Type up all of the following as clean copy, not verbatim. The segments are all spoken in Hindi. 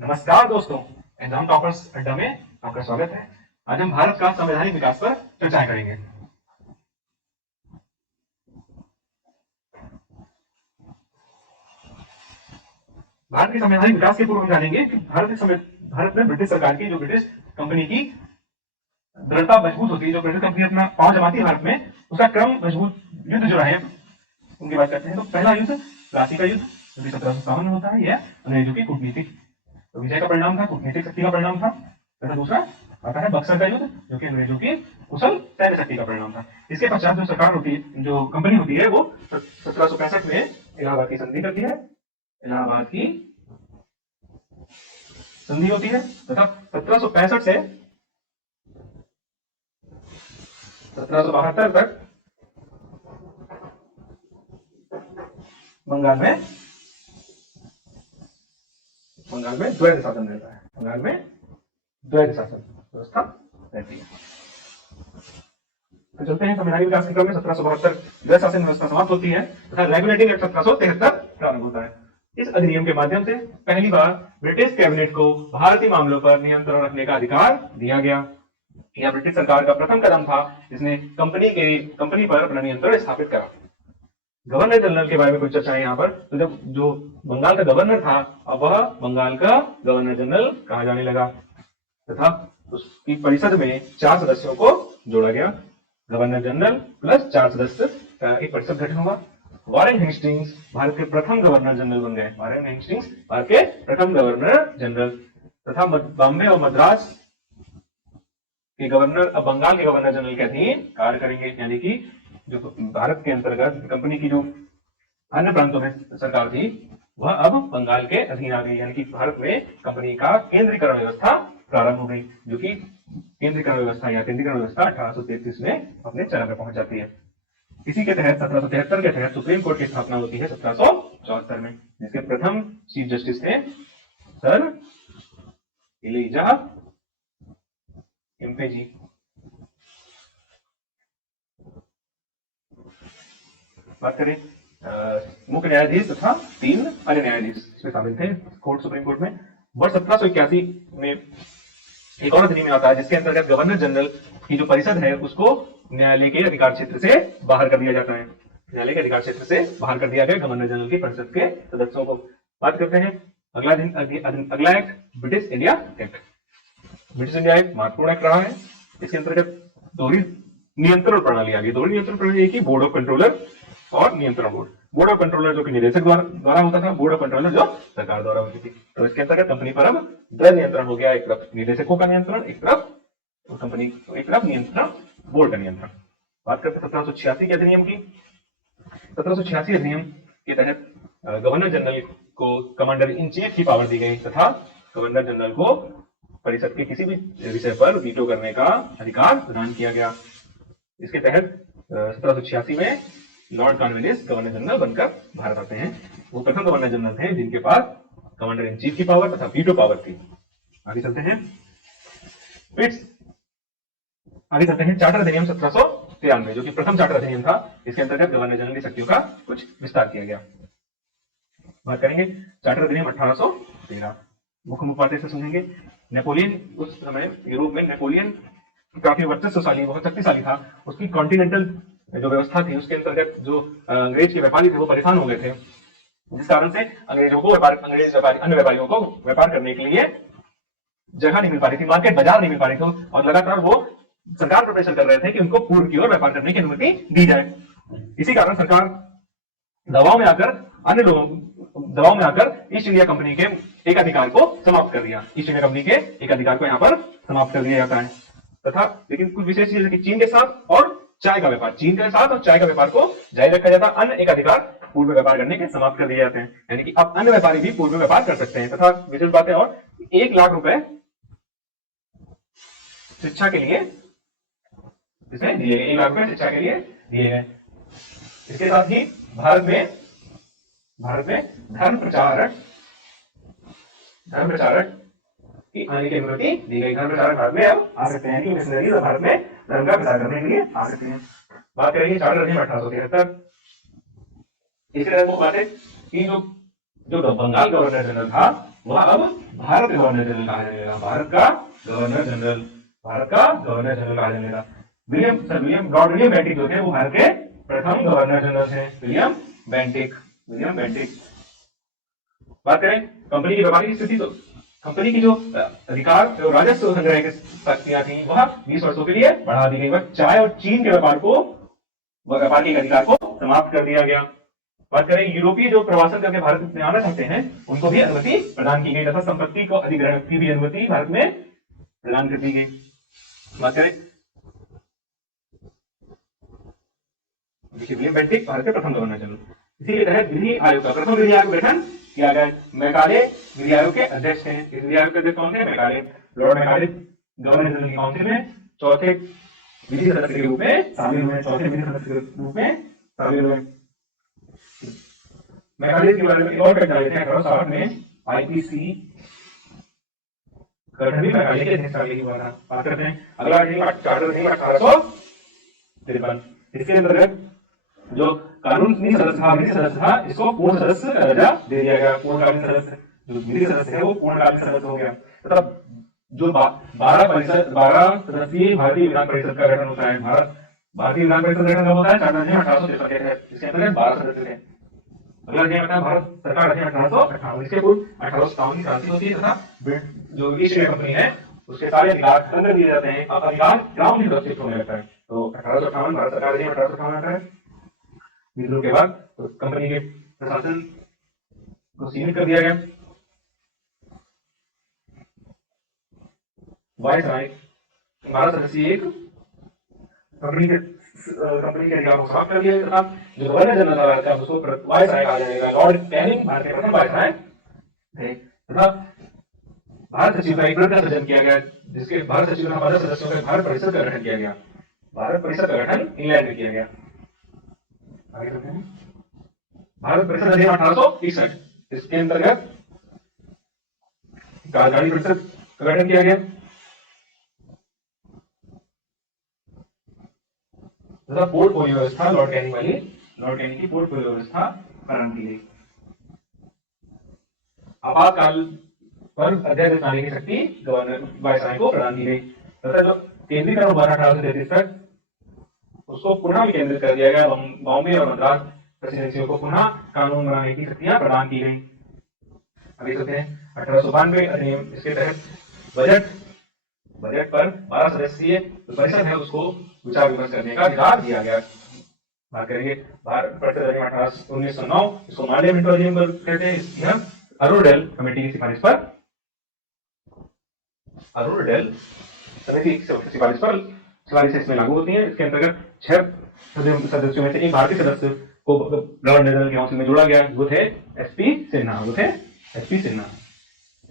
नमस्कार दोस्तों, एग्जाम टॉपर्स अड्डा में आपका स्वागत है। आज हम भारत का संवैधानिक विकास पर चर्चा करेंगे। भारत के संवैधानिक विकास के पूर्व हम जानेंगे कि भारत में ब्रिटिश सरकार की, जो ब्रिटिश कंपनी की दृढ़ता मजबूत होती है, जो ब्रिटिश कंपनी अपना पांव जमाती है भारत में, उसका क्रम मजबूत युद्ध जो रहे उनकी बात करते हैं। तो पहला युद्ध प्लासी का युद्ध जो कि 1757 में होता है, यह अंग्रेजों की कूटनीतिक तो विजय का परिणाम था, कूटनीतिक शक्ति का परिणाम था। तथा दूसरा आता है बक्सर का युद्ध, जो कि अंग्रेजों की कुशल सैन्य शक्ति का परिणाम था। इसके पश्चात जो सरकार होती है, जो कंपनी होती है, वो 1765 में इलाहाबाद की संधि करती है। इलाहाबाद की संधि होती है तथा 1765 से 1772 तक बंगाल में द्वैध शासन रहता है। बंगाल में द्वैध शासन व्यवस्था रहती है। तो चलते हैं संवैधानिक विकास के क्रम में 1772 द्वैध शासन व्यवस्था समाप्त होती है तथा रेगुलेटिंग एक्ट 1773 प्रारंभ होता है। इस अधिनियम के माध्यम से पहली बार ब्रिटिश कैबिनेट को भारतीय मामलों पर नियंत्रण रखने का अधिकार दिया गया। यह ब्रिटिश सरकार का प्रथम कदम था जिसने कंपनी पर अपना नियंत्रण स्थापित करा। गवर्नर जनरल के बारे में कुछ चर्चा है यहाँ पर। तो जब जो बंगाल का गवर्नर था, अब वह बंगाल का गवर्नर जनरल कहा जाने लगा तथा उसकी परिषद में 4 सदस्यों को जोड़ा गया। गवर्नर जनरल प्लस 4 सदस्य का एक परिषद गठन हुआ। वॉरेन हेस्टिंग्स भारत के प्रथम गवर्नर जनरल बन गए। वॉरेन हेस्टिंग्स भारत के प्रथम गवर्नर जनरल तथा बॉम्बे और मद्रास के गवर्नर अब बंगाल के गवर्नर जनरल के अधीन कार्य करेंगे। यानी कि जो भारत के अंतर्गत कंपनी की जो अन्य प्रांतों में सरकार थी, वह अब बंगाल के अधीन आ गई। यानी कि भारत में कंपनी का केंद्रीकरण व्यवस्था प्रारंभ हो गई, जो कि केंद्रीकरण व्यवस्था 1833 में अपने चरम में पहुंच जाती है। इसी के तहत 1773 के तहत सुप्रीम कोर्ट की स्थापना होती है 1774 में, जिसके प्रथम चीफ जस्टिस थे सर इलीजा इम्पेजी। बात करें मुख्य न्यायाधीश तथा 3 अन्य न्यायाधीश इसमें शामिल थे सुप्रीम कोर्ट में। वर्ष 1781 में एक और अधिनियम आता है जिसके अंतर्गत गवर्नर जनरल की जो परिषद है उसको न्यायालय के अधिकार क्षेत्र से बाहर कर दिया जाता है। न्यायालय के अधिकार क्षेत्र से बाहर कर दिया गया गवर्नर जनरल की परिषद के सदस्यों को। बात करते हैं अगला act British India act. British India act महत्वपूर्ण एक्ट रहा है। इसके अंतर्गत दोहरी नियंत्रण प्रणाली आ गई। दोहरी नियंत्रण प्रणाली की बोर्ड ऑफ कंट्रोलर और नियंत्रण बोर्ड। बोर्ड ऑफ कंट्रोलर जो कि निदेशक द्वारा होता था, बोर्ड ऑफ कंट्रोलर जो सरकार द्वारा होती थी। तो इसके अंतर्गत कंपनी पर अब द्वैध नियंत्रण हो गया। एक तरफ निदेशकों का नियंत्रण, एक तरफ नियंत्रण बोर्ड का नियंत्रण। बात करते हैं 1786 के अधिनियम की। 1786 अधिनियम के तहत गवर्नर जनरल को कमांडर इन चीफ की पावर दी गई तथा गवर्नर जनरल को परिषद के किसी भी विषय पर वीटो करने का अधिकार प्रदान किया गया। इसके तहत 1786 में लॉर्ड कॉर्नवालिस गवर्नर जनरल बनकर भारत आते हैं। वो प्रथम गवर्नर जनरल थे जिनके पास कमांडर इन चीफ की पावर तथा वीटो पावर थी। आगे चलते हैं चार्टर अधिनियम 1793, जो कि प्रथम चार्टर अधिनियम था। इसके अंतर्गत गवर्नर जनरल की शक्तियों का कुछ विस्तार किया गया। बात करेंगे चार्टर अधिनियम 1813। मुख्य बातें से सुनेंगे। नेपोलियन उस समय यूरोप में नेपोलियन काफी वर्चस्वशाली, बहुत शक्तिशाली था। उसकी कॉन्टिनेंटल जो व्यवस्था थी उसके अंतर्गत जो अंग्रेज के व्यापारी थे वो परेशान हो गए थे, जिस कारण से अन्य व्यापारियों को व्यापार करने के लिए जगह नहीं मिल पा रही थी, मार्केट बाजार नहीं मिल पा रही थी और लगातार वो सरकार पर प्रेशर कर रहे थे कि उनको पूर्व की ओर व्यापार करने की अनुमति दी जाए। इसी कारण सरकार दबाव में आकर ईस्ट इंडिया कंपनी के एक अधिकार को समाप्त कर दिया। ईस्ट इंडिया कंपनी के एक अधिकार को यहाँ पर समाप्त कर दिया जाता है तथा लेकिन कुछ विशेष चीजें कि चीन के साथ और चाय का व्यापार को जारी रखा जाता है। अन्य एक अधिकार पूर्व व्यापार करने के समाप्त कर दिए जाते हैं। यानी कि अब अन्य व्यापारी भी पूर्व व्यापार कर सकते हैं तथा विशेष बातें और 1 लाख रुपए शिक्षा के लिए दिए गए। 1 लाख रुपए शिक्षा के लिए दिए गए। इसके साथ ही भारत में धर्म प्रचारक की आने की अनुमति दी गई। धर्म प्रचारक भारत में अब आ सकते हैं कि मिशनरी भारत में धर्म का प्रचार करने के लिए आ सकते हैं। बात करेंगे चार्टर अधिनियम 1873। इसके तहत वो बात है कि जो बंगाल गवर्नर जनरल था वह अब भारत का गवर्नर जनरल कहा जाएगा, भारत का गवर्नर जनरल, भारत का गवर्नर जनरल कहा जाएगा। लॉर्ड विलियम बेंटिक जो थे वो भारत के प्रथम गवर्नर जनरल थे, विलियम बेंटिक। बात करें कंपनी की व्यापारिक स्थिति, तो कंपनी की जो अधिकार जो राजस्व संग्रह की शक्तियां थी वह 20 वर्षों के लिए बढ़ा दी गई। वह चाय और चीन के व्यापार के अधिकार को समाप्त कर दिया गया। बात करें यूरोपीय जो प्रवासन करके भारत में आना चाहते हैं उनको भी अनुमति प्रदान की गई तथा संपत्ति को अधिग्रहण की भी अनुमति भारत में प्रदान कर दी गई। बात करें विलियम बेंटिक भारत के प्रथम गवर्नर जनरल। इसी के तहत विधि आयोग का प्रथम विधि आयोग गठन किया गया। मैकाले विधि आयोग के अध्यक्ष थे। इस विधि आयोग के अध्यक्ष कौन थे? Macaulay. Lord Macaulay governor general की काउंसिल में चौथे विधि सदस्य के रूप में शामिल हुए, चौथे विधि सदस्य के रूप में शामिल हुए। मैकाले के बारे में एक और घटना लेते हैं। 1860 में आईपीसी गठन भी मैकाले के अध्यक्षता में हुआ था। बात करते हैं अगला चार्टर 1853। इसके अंतर्गत जो कानूनी सदस्य था इसको पूर्ण सदस्य का दर्जा दे दिया गया। पूर्णकालीन सदस्य जो विधि सदस्य है वो पूर्णकालीन सदस्य हो गया। तथा जो 12 सदस्यीय भारतीय विधान परिषद का गठन होता है, भारतीय विधान परिषद गठन कब होता है? चार्टर अधिनियम 1863 के तहत। इसके अंतर्गत 12 सदस्य थे। अगला अधिनियम आता है भारत सरकार अधिनियम 1858। इसके पूर्व 1857 की क्रांति होती है तथा जो ईस्ट इंडिया कंपनी है उसके सारे अधिकार खत्म कर दिए जाते हैं। अब अधिकार ग्राम सुरक्षित होने लगता है। तो 1858 भारत सरकार अधिनियम 1858 आता है। विद्रोह के बाद तो कंपनी के प्रशासन को सीमित कर दिया गया। वायसराय 12 सदस्यीय एक कंपनी के अधिकार को समाप्त कर दिया तथा जो गवर्नर जनरल भारत का उसको वायसराय कहा जाएगा। लॉर्ड कैनिंग भारत के प्रथम वायसराय थे तथा भारत सचिव का एक पद का सृजन किया गया, जिसके भारत सचिव तथा 15 सदस्यों के भारत परिषद का गठन किया गया। भारत परिषद का गठन इंग्लैंड में किया गया। आगे चलते हैं। भारत परिषद अधिनियम 1861। इसके अंतर्गत कार्यकारी परिषद का गठन किया गया तथा पोर्टफोलियो व्यवस्था लॉर्ड कैनिंग की पोर्टफोलियो व्यवस्था प्रारंभ की गई। आपातकाल पर अध्यक्ष बनाने की शक्ति गवर्नर वायसराय को प्रदान की गई तथा जो केंद्रीकरण हुआ 1833 तक उसको पुनः विकेंद्रित कर दिया गया। बॉम्बे और मद्रास प्रेसिडेंसियों को पुनः कानून बनाने की शक्तियां प्रदान की गई। अभी चलते हैं 1892 अधिनियम। इसके तहत बजट पर 12 सदस्यीय परिषद है उसको विचार विमर्श करने का अधिकार दिया गया। बात करेंगे भारत परिषद अधिनियम 1909। इसको मांडे मिंटो अधिनियम कहते हैं। यह अरुणडेल कमेटी की सिफारिश पर इसमें लागू होती है। इसके अंतर्गत 6 सदस्यों में से एक भारतीय सदस्य को गवर्नर जनरल काउंसिल में जोड़ा गया। वो थे एसपी सिन्हा।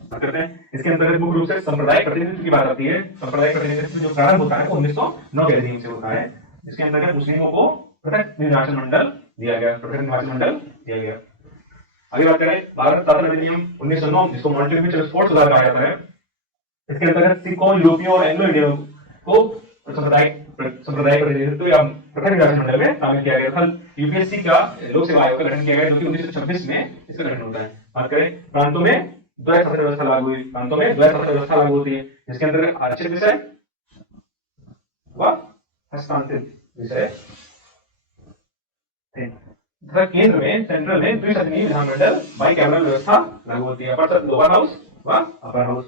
बात करते हैं इसके अंतर्गत मुख्य रूप से सांप्रदायिक प्रतिनिधित्व की बात आती है। सांप्रदायिक प्रतिनिधित्व जो प्रारंभ होता है वो 1909 के अधिनियम से होता है। इसके अंतर्गत मुस्लिमों को पृथक निर्वाचन मंडल दिया गया। आगे बात करें भारत शासन अधिनियम 1909 जिसको मॉनिटरी स्पोर्ट्स सुधार कहा जाता है। इसके अंतर्गत सिखों, यूरोपियों और एंग्लो इंडियनों को सांप्रदायिक प्रतिनिधित्व या पृथक निर्वाचन मंडल में शामिल किया गया था। यूपीएससी का लोक सेवा आयोग का गठन किया गया जो कि 1926 में इसका गठन होता है। बात करें प्रांतों में द्वैत शासन व्यवस्था लागू होती है जिसके अंतर्गत आरक्षित विषय व हस्तांतरित विषय थे। केंद्र में सेंट्रल में द्विसदनीय विधानमंडल बाइकैमरल व्यवस्था लागू होती है। अपर लोअर हाउस व अपर हाउस।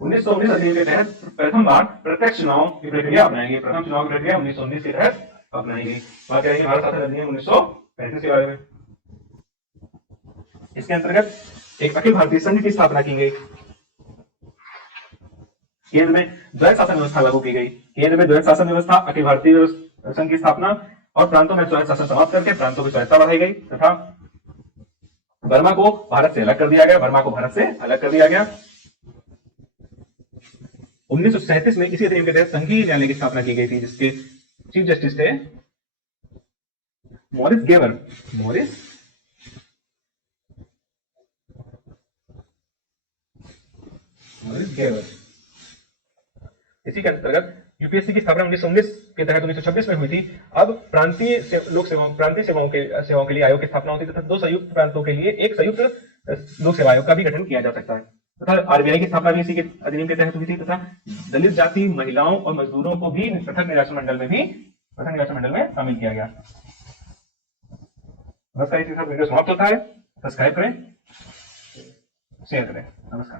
1919 अधिनियम के तहत प्रथम बार प्रत्यक्ष चुनाव की प्रक्रिया अपनाई गई। 1919 के तहत अपनाई गई। बात करेंगे भारत शासन अधिनियम 1935 के बारे में। इसके अंतर्गत एक अखिल भारतीय संघ की स्थापना की गई। केंद्र में द्वैत शासन व्यवस्था लागू की गई। अखिल भारतीय संघ की स्थापना और प्रांतों में स्वयं शासन समाप्त करके प्रांतों की स्वायत्तता बढ़ाई गई तथा बर्मा को भारत से अलग कर दिया गया। 1937 में इसी अधिनियम के तहत संघीय न्यायालय की स्थापना की गई थी जिसके चीफ जस्टिस थे मॉरिस गेवर। इसी के अंतर्गत यूपीएससी की स्थापना 1919 के तहत 1926 में हुई थी। अब प्रांतीय सेवाओं के लिए आयोग की स्थापना होती है तथा 2 संयुक्त प्रांतों के लिए एक संयुक्त लोक सेवा आयोग का भी गठन किया जा सकता है तथा आरबीआई की स्थापना भी इसी के अधिनियम के तहत हुई थी तथा दलित जाति महिलाओं और मजदूरों को भी पृथक निर्वाचन मंडल में शामिल किया गया। नमस्कार, इसी के साथ वीडियो समाप्त होता है। सब्सक्राइब करें, शेयर करें। नमस्कार।